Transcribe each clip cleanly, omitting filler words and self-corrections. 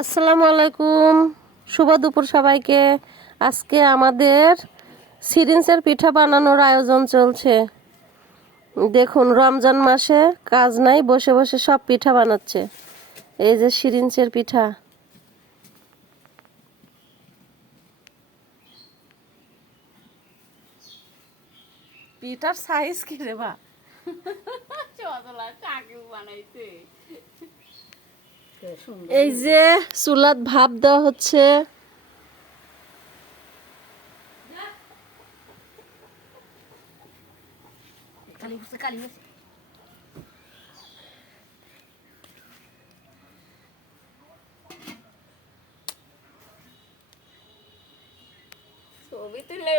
আসসালামু আলাইকুম, শুভ দুপুর সবাইকে। আজকে আমাদের সিরিঞ্চের পিঠা বানানোর আয়োজন চলছে। দেখুন, রমজান মাসে কাজ নাই, বসে বসে সব পিঠা বানাচ্ছে। এই যে সিরিঞ্চের পিঠা। পিঠার সাইজ কি রে বা? এই যে চুলাত ভাপ দেওয়া হচ্ছে। ছবি তুলে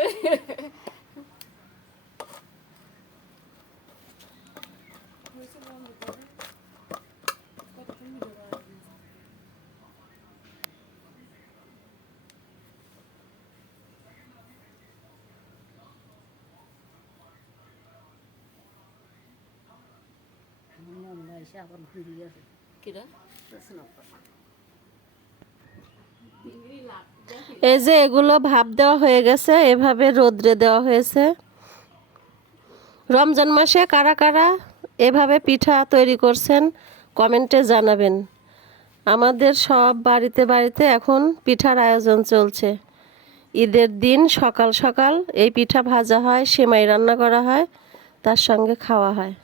এই যে এগুলো ভাপ দেওয়া হয়ে গেছে, এভাবে রোদ্রে দেওয়া হয়েছে। রমজান মাসে কারা কারা এভাবে পিঠা তৈরি করছেন কমেন্টে জানাবেন। আমাদের সব বাড়িতে বাড়িতে এখন পিঠার আয়োজন চলছে। ঈদের দিন সকাল সকাল এই পিঠা ভাজা হয়, সেমাই রান্না করা হয়, তার সঙ্গে খাওয়া হয়।